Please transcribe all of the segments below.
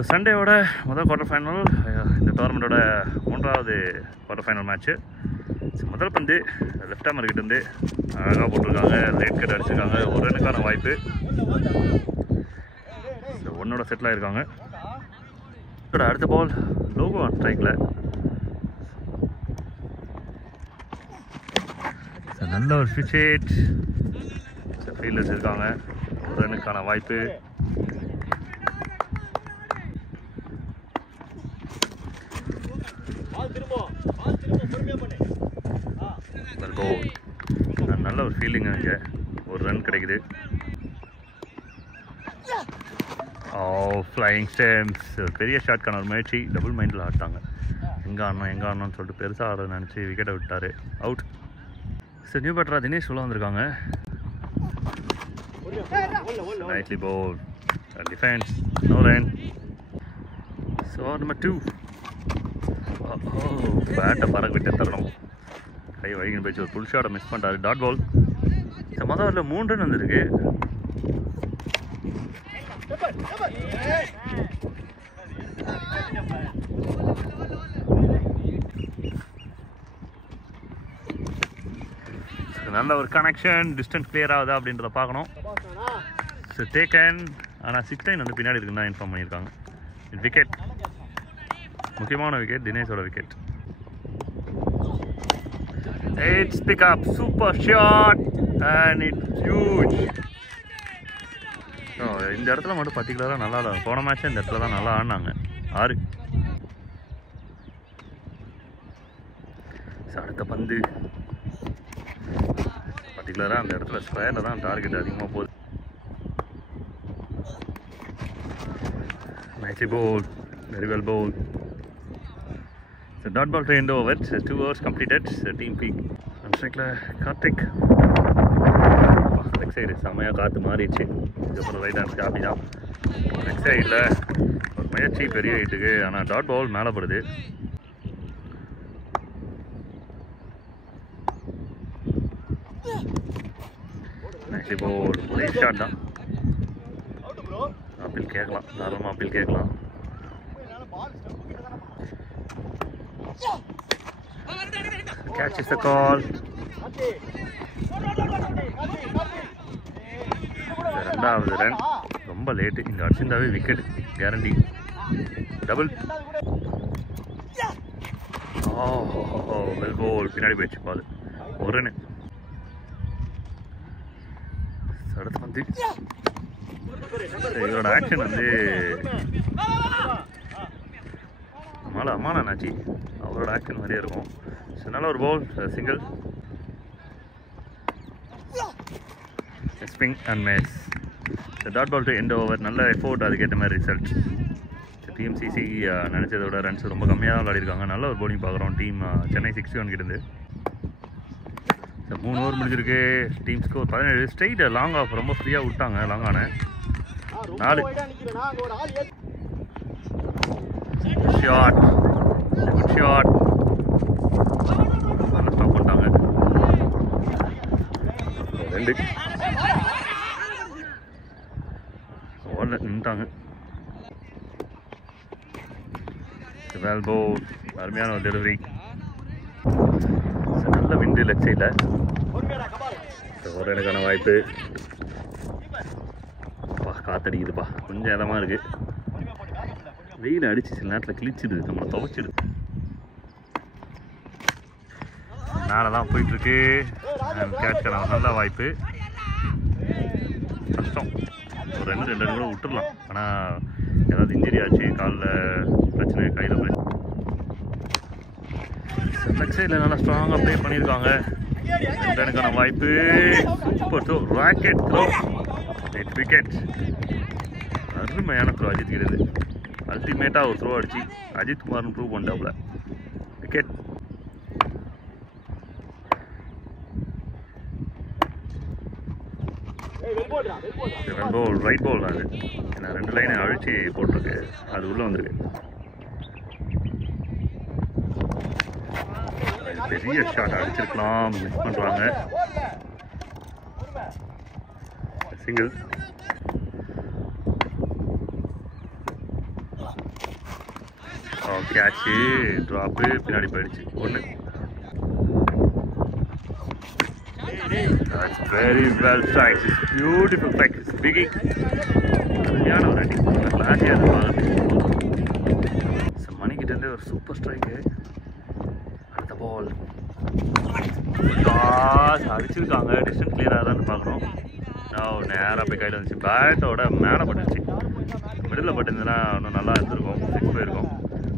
சண்டேவோட முதல் quarter final, இந்த டோர்னமெண்ட்டோட 3வது குவார்டர் ஃபைனல் மேட்ச்சு. முதல் பந்து லெஃப்ட் ஹேமர்கிட்டேருந்து அழகாக போட்டிருக்காங்க, ரைட் கட் அடிச்சிருக்காங்க. ஒரு ரனுக்கான வாய்ப்பு. ஒன்னோட செட்டில் ஆகிருக்காங்க. அடுத்த பால் லோகோ ஆன் ஸ்ட்ரைக்கில். நல்ல ஒரு ஸ்விட்ச் ஃபீல்டர்ஸ் இருக்காங்க. ஒரு ரனுக்கான வாய்ப்பு. நல்ல ஒரு ஃபீலிங். அங்கே ஒரு ரன் கிடைக்குது. ஃப்ளையிங் ஸ்டெம்ஸ், பெரிய ஷாட்கான ஒரு முயற்சி. டபுள் மைண்டில் ஆட்டாங்க. எங்கே ஆடணும்னு சொல்லிட்டு பெருசாக ஆட நினச்சி விக்கெட்டை விட்டார். அவுட். சரி, நியூ பேட்டரா தினேஷ் உள்ள வந்திருக்காங்க. Neatly ball defence, no run. So number 2 பேட்டை பறக்க விட்டு தரணும். கை வழிகின்னு போயிடுச்சு. ஒரு புல் ஷாட்டை மிஸ் பண்ணிட்டாரு. Dot ball. மொதல் ஓவரில் 3 ரன் வந்துருக்கு. நல்ல ஒரு கனெக்ஷன். டிஸ்டன்ஸ் கிளியர் ஆகுதா அப்படின்றத பார்க்கணும். So taken. ஆனால் 6 லைன் வந்து பின்னாடி இருக்குன்னு தான் இன்ஃபார்ம் பண்ணியிருக்காங்க. விக்கெட், முக்கியமான விக்கெட், தினேஷோட wicket. It's pick up, super shot and it's huge. So இந்த இடத்துல மட்டும் பர்டிகுலராக நல்லா ஆடும். போன மேட்ச் இந்த இடத்துல தான் நல்லா ஆடினாங்க. 6. அடுத்த பந்து பர்டிகுலராக அந்த இடத்துல ஸ்கொயரில் தான் டார்கெட் அதிகமாக போகுது. Nicely bowled, very well bowled. So dot ball to end over. 2 overs completed. Team peak. On strike Karthik. Next side செமையாக காற்று மாறிடுச்சு. இதுக்கப்புறம் ரைட் ஹேண்ட்ஸ்க்கு ஹாப்பி தான். நெக்ஸ்ட் சைடில் ஒரு முயற்சி பெரிய ஹைட்டுக்கு. ஆனால் டாட் பால் மேலே படுது. நெக்ஸ்ட் போல் ஒரே ஷாட் தான். அப்பீல் கேட்கலாம், தாராளமாக அப்பீல் கேட்கலாம். Catch is the call. ரெண்டாவது ரன். ரொம்ப லேட்டு. இங்கே அடிச்சிருந்தாவே விக்கெட் கேரண்டி. டபுள். வெல் போல். பின்னாடி போயிடுச்சு பால். ஒரு ரன். அடுத்து வந்து இவரோட ஆக்ஷன் வந்து அம்மானாச்சி. அவரோட ஆக்ஷன் மாதிரியே இருக்கும். ஸோ நல்ல ஒரு ball. Single. Swing and miss. Dot ball to end over. நல்ல எஃபோர்ட், அதுக்கேற்ற மாதிரி ரிசல்ட். டிஎம்சிசி நினச்சதை விட ரன்ஸ் ரொம்ப கம்மியாக தான் விளையாடிருக்காங்க. நல்ல ஒரு பவுலிங் பார்க்குறோம். டீம் சென்னை 61 கிட்டேருந்து. 3 ஓவர் முடிஞ்சிருக்கு. Team score 17. Straight long off ரொம்ப ஃப்ரீயாக விட்டாங்க. லாங்கான 4 ஷாட். Good shot. நல்லா ஸ்டாப் பண்ணிட்டாங்க. 2 ஓவரில் நின்றுட்டாங்க. வெல் பவுல். அருமையான ஒரு டெலிவரி. நல்ல விண்டு லெஃப்ட் சைடில். ஒரு எனக்கான வாய்ப்பு. காத்தடிக்குதுப்பா. கொஞ்சம் இதமாக இருக்குது. வெயில் அடிச்சு சில நேரத்தில் கிழிச்சிடுது, நம்மளை துவைச்சிடுது. மேலே தான் போயிட்டுருக்கு. கேட்ச் நல்ல வாய்ப்பு. கஷ்டம். ஒரு 2 ரன் கூட விட்டுடலாம். ஆனால் ஏதாவது இன்ஜுரி ஆச்சு, காலில் பிரச்சனை, கையில் பிரச்சனை. லெஃப்ட் சைடில் நல்லா ஸ்ட்ராங்காக ப்ளே பண்ணியிருக்காங்க. 2 ரனுக்கான வாய்ப்பு. Super throw. Rocket throw. 8 wicket. அருமையான த்ரோ அஜித் கிட்டது. அல்டிமேட்டாக ஒரு த்ரோ அடிச்சு அஜித் குமார்னு ப்ரூவ் பண்ணிட்டாப்புல. விக்கெட். பால் ரைட் பால் தான் அது. ஏன்னா 2 லைனை அழிச்சு போட்டிருக்கு. அது உள்ளே வந்திருக்கு. பெரிய ஷாட் அடிச்சிருக்கலாம். மிஸ் பண்ணுறாங்க. சிங்கிள். கேட்சு ட்ராப்பு பின்னாடி போயிடுச்சு ஒன்று. That's very well strikes. It's beautiful strike. It's biggie. சரியான ஒரு அடி. கிளாஸியாக இருப்பாங்க. மணிக்கிட்ட இருந்து ஒரு சூப்பர் ஸ்ட்ரைக்கு. அடுத்த பால் அடிச்சிருக்காங்க. டிஸ்டன்ஸ் கிளியராக தான் பார்க்கணும். நேராக போய் கையில் வந்துச்சு. பேட்டோட மேலே பட்டுச்சு. மிடில் பட்டுருந்துன்னா இன்னும் நல்லா இருந்திருக்கும். 6 போயிருக்கும்.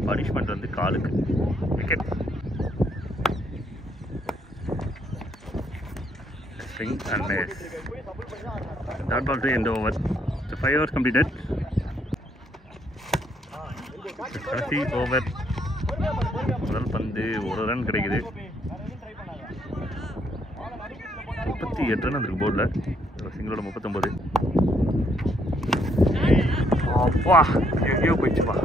பனிஷ்மெண்ட் வந்து காலுக்கு. Wicket. Swing and miss. That ball to end over. So 5 overs completed. கடைசி ஓவர். முதல் பந்து ஒரு ரன் கிடைக்குது. 38 ரன் வந்துருக்கு போர்டில். சிங்கிளோட 39. அப்பா எங்கேயோ போயிடுச்சுப்பா.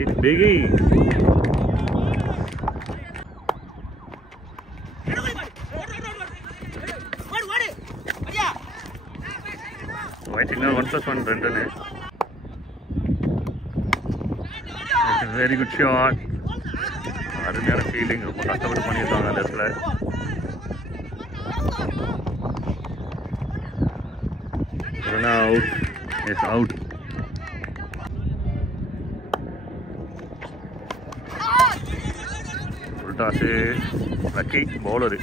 It's பிகி. White signal 1+1 run. It's a very good shot. அருமையான ஃபீலிங். ரொம்ப கஷ்டப்பட்டு பண்ணியிருக்காங்க அந்த இடத்துல. Run out. It's out. Full டாஸு. Lucky bowler.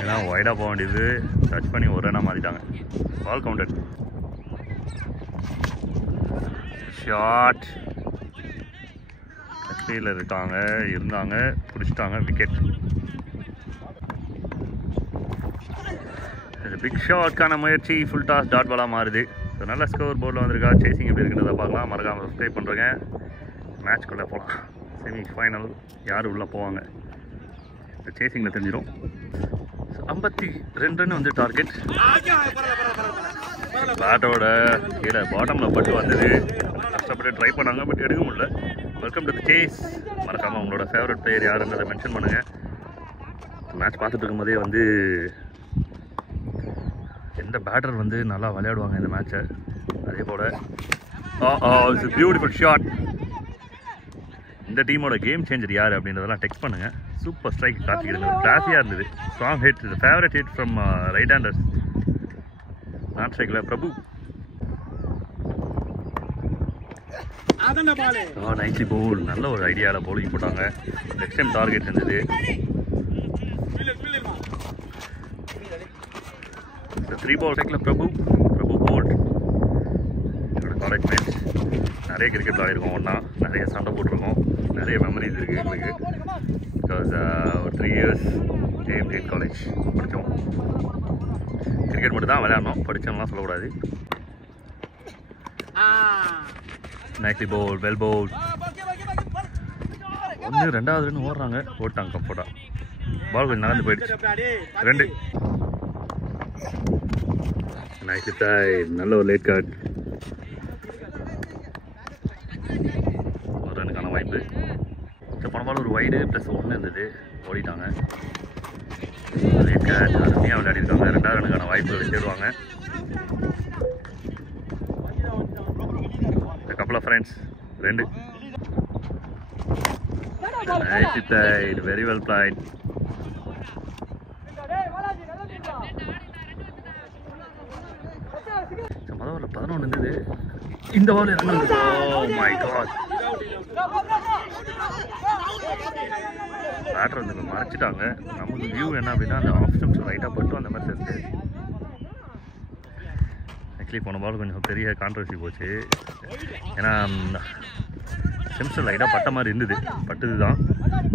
ஏன்னா வைடாக போக வேண்டியது. டச் பண்ணி ஒரு ரன்னாக மாற்றிட்டாங்க. பால் கவுண்டட். ஷாட். கீழே இருந்தாங்க பிடிச்சிட்டாங்க. விக்கெட். பிக் ஷாட்கான முயற்சி ஃபுல் டாஸ் டாட் பாலாக மாறுது. ஸோ நல்ல ஸ்கோர் போர்டில் வந்திருக்கா. சேசிங் எப்படி இருக்குன்றதை பார்க்கலாம். மறக்காமல் சப்ஸ்கிரைப் பண்ணுறேங்க. மேட்ச்குள்ளே போகலாம். செமி ஃபைனல் யார் உள்ளே போவாங்க இந்த சேசிங்கில் தெரிஞ்சிடும். 52 ரன் வந்து டார்கெட். பேட்டோட கீழே பாட்டமில் பட்டு வந்தது. கஷ்டப்பட்டு ட்ரை பண்ணாங்க, பட் எடுக்க முடியல. Welcome to the chase. மறக்காமல் உங்களோட ஃபேவரட் பிளேயர் யாருன்றதை மென்ஷன் பண்ணுங்கள். மேட்ச் பார்த்துட்டு இருக்கும்போதே வந்து எந்த பேட்டர் வந்து நல்லா விளையாடுவாங்க இந்த மேட்சை, அதே போல் இட்ஸ் பியூட்டிஃபுல் ஷாட். இந்த டீமோட கேம் சேஞ்சர் யார் அப்படின்றதெல்லாம் டெக்ஸ்ட் பண்ணுங்கள். சூப்பர் ஸ்ட்ரைக் காத்திக்கிறது. கிளாஸியாக இருந்தது. Strong hit. இது favourite hit from right handers. நான் ஸ்ட்ரைக்கில் பிரபு. நைஸ்லி போல். நல்ல ஒரு ஐடியாவில் போலிங் போட்டாங்க. நெக்ஸ்ட் டைம் டார்கெட் இருந்தது. 3 ball ஸ்ட்ரைக்கில் பிரபு போல்ட். என்னோட காலேஜ் மேட்ச். நிறைய கிரிக்கெட் விளையாடிருக்கோம் ஒன்றா. நிறைய சண்டை போட்டிருக்கோம். நிறைய மெமரிஸ் இருக்குது எங்களுக்கு. பிகாஸ் ஒரு 3 years AIMGate காலேஜ் படித்தோம். கிரிக்கெட் மட்டும் தான் விளையாடணும், படித்தோம்லாம் சொல்லக்கூடாது. நைஸ்லி போல். வெல் போல். 1 2வது ரன் ஓடுறாங்க. ஓட்டாங்க கம்ஃபர்ட்டாக. பால் கொஞ்சம் நகர்ந்து போயிடுச்சு. 2. Nicely tight. நல்ல ஒரு லேட் கார்ட். ஒரு ரனுக்கான வாய்ப்பு. போன பால் ஒரு வைடு ப்ளஸ் 1 இருந்தது. ஓடிட்டாங்க. Late card. அருமையாக விளையாடிருக்காங்க. 2வது ரனுக்கான வாய்ப்பு தேடுவாங்க. couple of friends. 2. Nicely played. Very well played. முதல்ல 11 இருந்தது. இந்த பால் என்ன? Oh my God. பேட்டர் வந்து மறைச்சிட்டாங்க. நமக்கு வியூ என்ன அப்படின்னா அந்த ஆஃப் ஸ்டம்ப்ஸ் ரைட்டாக பட்டு அந்த மாதிரி இருக்கு. ஆக்சுவலி போன பால் கொஞ்சம் பெரிய கான்ட்ரவர்சி போச்சு. ஏன்னா ஸ்டெம்ஸில் லைட்டாக பட்ட மாதிரி இருந்தது. பட்டுது தான்.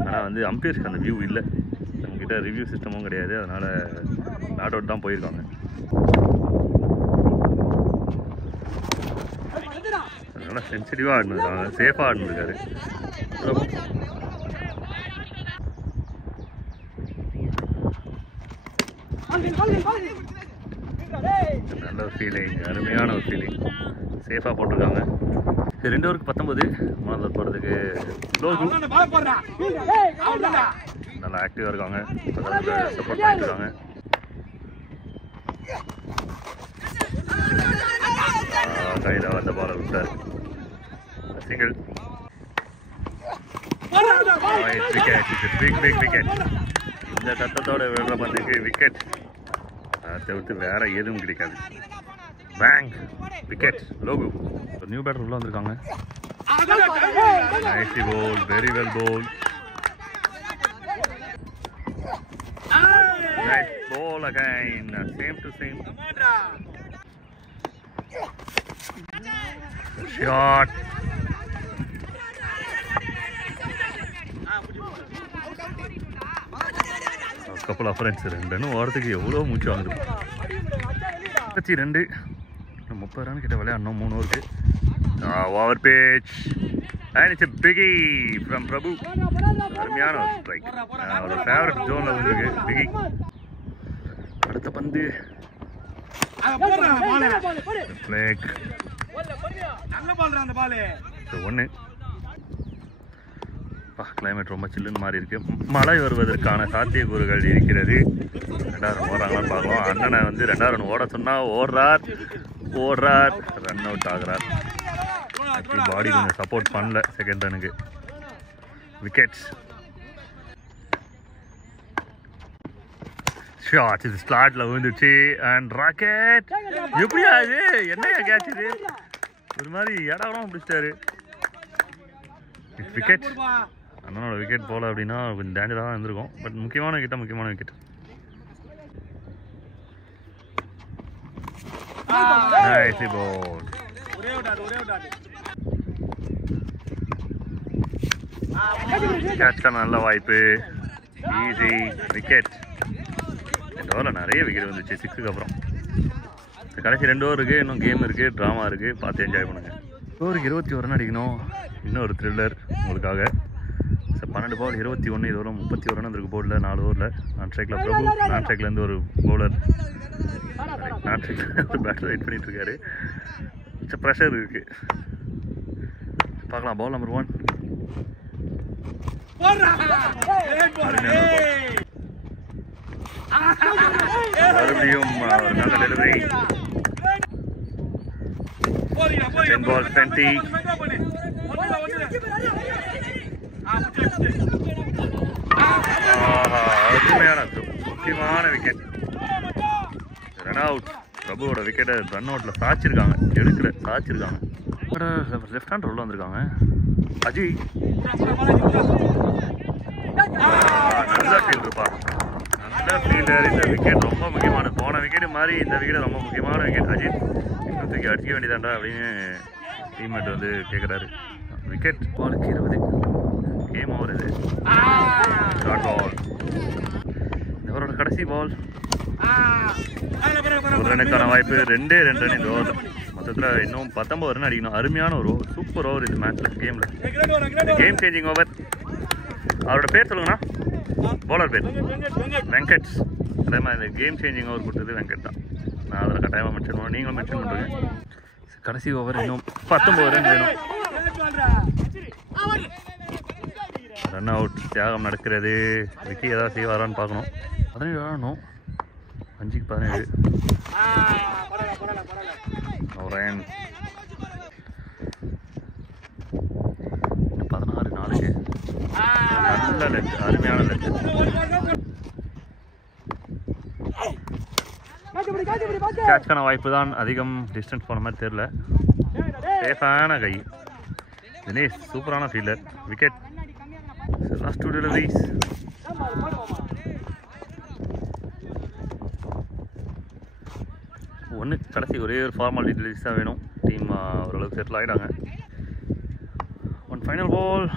ஆனால் வந்து அம்பையர்ஸ்க்கு அந்த வியூ இல்லை. நம்மக்கிட்ட ரிவ்யூ சிஸ்டமும் கிடையாது. அதனால் நாட் அவுட் தான் போயிருக்காங்க. அதனால் சென்சிட்டிவாக ஆடினிருக்காங்க. சேஃபாக ஆடினிருக்காரு. நல்ல ஒரு ஃபீலிங். அருமையான ஒரு ஃபீலிங். சேஃபாக போட்டிருக்காங்க. 2 overs 19. முதல்ல போகிறதுக்கு நல்லா ஆக்டிவாக இருக்காங்க. சப்போர்ட் பண்ணிட்டு இருக்காங்க. கையில் வந்த பாலை விட்டார். single. It's wicket. It's a big wicket. இந்த சத்தத்தோட விடுற பந்துக்கு விக்கெட். அதை தவிர்த்து வேற எதுவும் கிடைக்காது. Bang wicket Logu. ஒரு நியூ பேட்டர் உள்ள வந்திருக்காங்க. Nicely bowled, very well bowled. Nice ball again. Same to same. Shot. couple of runs. ரெண்டு ஓரத்துக்கு எவ்வளோ மூச்சு வாங்குது. 32 30 ரன் கிட்ட விளையாடணும். 3 ஓவருக்கு. Over pitch and it's a biggie from Prabhu. அருமையான ஸ்ட்ரைக். அவரோட ஃபேவரட் ஜோன்ல வந்திருக்கு பிகி. அடுத்த பந்து ஃபிளாக். நல்ல பால் அந்த பால். ஒன்னு கிளைமேட் ரொம்ப சில்லுன்னு மாறி இருக்கு. மழை வருவதற்கான சாத்தியக்கூறுகள் இருக்கிறது. 2 ரன் ஓடுறாங்களான்னு பார்க்கலாம். அண்ணனை வந்து 2 ரன் ஓட சொன்னா ஓடுறார் ரன் அவுட் ஆகுறார். பாடி கொஞ்சம் சப்போர்ட் பண்ணல செகண்ட் ரனுக்கு. விக்கெட்ஸ். ஷாட் இது ஸ்லாட்ல விழுந்துச்சு. And rocket. எப்படியா இது? என்னையா கேட்ச் இது? ஒரு மாதிரி இடம் பிடிச்சிட்டாரு. விக்கெட். அண்ணனோட விக்கெட் போல அப்படின்னா கொஞ்சம் டேஞ்சராக தான் இருந்திருக்கும். பட் முக்கியமான விக்கெட். Nicely bowled. கேட்ச்க்கான நல்ல வாய்ப்பு. Easy wicket. 2 ஓவரில் நிறைய விக்கெட் வந்துச்சு 6க்கு அப்புறம். கடைசி 2 ஓவர் இருக்குது. இன்னும் கேம் இருக்குது, ட்ராமா இருக்குது. பார்த்து என்ஜாய் பண்ணுங்கள். ஓவருக்கு 21 ரன் அடிக்கணும். இன்னொரு த்ரில்லர் உங்களுக்காக. 12 பால் 21. இது வரும் 31 ரன் இருக்குது போர்டில் 4 ஓவரில். நான் ஸ்ட்ரைக்கில் பிரபு, நான் ஸ்ட்ரைக்லேருந்து ஒரு பவுலர், நான் ஸ்ட்ரைக்கில் ஒரு பேட்டர் வெயிட் பண்ணிட்டு இருக்காரு. ப்ரெஷர் இருக்குது. பார்க்கலாம். Ball number 1. மறுபடியும் ஒரு நல்ல டெலிவரி. 10 ball 20. முக்கியமான விக்கெட். Run out. பிரபுவோட விக்கெட்டை ரன் அவுட்டில் சாய்ச்சிருக்காங்க. சாய்ச்சிருக்காங்க. லெஃப்ட் ஹேண்ட் உள்ள வந்திருக்காங்க. அஜய் நல்ல ஃபீல்டர்ப்பா. நல்ல ஃபீல்டர். இந்த விக்கெட் ரொம்ப முக்கியமான. போன விக்கெட் மாதிரி இந்த விக்கெட் ரொம்ப முக்கியமான விக்கெட். அஜித் இன்னத்துக்கு அடிக்க வேண்டியதாண்டா அப்படின்னு டீம்மேட் வந்து கேட்குறாரு. விக்கெட். பாலுக்கு 20. கேம் ஓவர் இது. Short ball. இவரோட கடைசி பால். ஒரு ரனுக்கான வாய்ப்பு. 2 ரன் இந்த ஓவரில். மொத்தத்தில் இன்னும் 19 ரன் அடிக்கணும். அருமையான ஒரு ஓவர். சூப்பர் ஓவர் இது மேட்ச்சில், கேமில். Game changing over. அவரோட பேர் சொல்லுங்கண்ணா. பவுலர் பேர் வெங்கட். அதே மாதிரி இந்த கேம் சேஞ்சிங் ஓவர் கொடுத்தது வெங்கட் தான். நான் அதில் கட்டாயமாக மென்ஷன் பண்ணுவேன். நீங்களும் மென்ஷன் பண்ணுறேன். கடைசி ஓவர் இன்னும் 19 ரன் வேணும். Run out. தியாகம் நடக்கிறது. விக்கி ஏதாவது செய்வாரான்னு பார்க்கணும். 17 ஆடணும். 5க்கு 17. ரன் 16 4க்கு. நல்ல லென்த். அருமையான லென்த். கேட்ச்க்கான வாய்ப்பு தான். அதிகம் டிஸ்டன்ஸ் போன மாதிரி தெரியல. சேஃபான கை. தினேஷ் சூப்பரான ஃபீல்டர். விக்கெட். Last 2 deliveries. ஒன்று கடைசி ஒரே ஒரு ஃபார்மாலிட்டி டெலிவரிஸ் தான் வேணும். டீம் ஓரளவுக்கு செட்டில் ஆகிட்டாங்க. One final ball.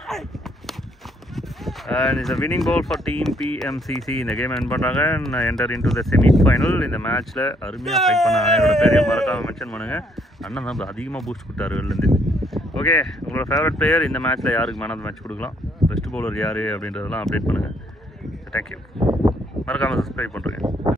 And it's a winning ball for team PMCC. இந்த கேம் என் பண்ணுறாங்க. Enter into the semi final. இந்த மேட்ச்சில் அருமையாக ஃபைட் பண்ண அனைவரோட பேரையும் மறக்காமல் மென்ஷன் பண்ணுங்கள். அண்ணன் தான் அதிகமாக பூஸ்ட் கொடுத்தாரு வெளிலேருந்து. ஓகே, உங்களோட ஃபேவரட் பிளேயர் இந்த மேட்ச்சில் யாருக்கு மேன் ஆஃப் த மேட்ச் கொடுக்கலாம், பெஸ்ட் பவுலர் யார் அப்படின்றதெல்லாம் அப்டேட் பண்ணுங்கள். தேங்க்யூ. மறக்காமல் சப்ஸ்கிரைப் பண்ணுறேன்.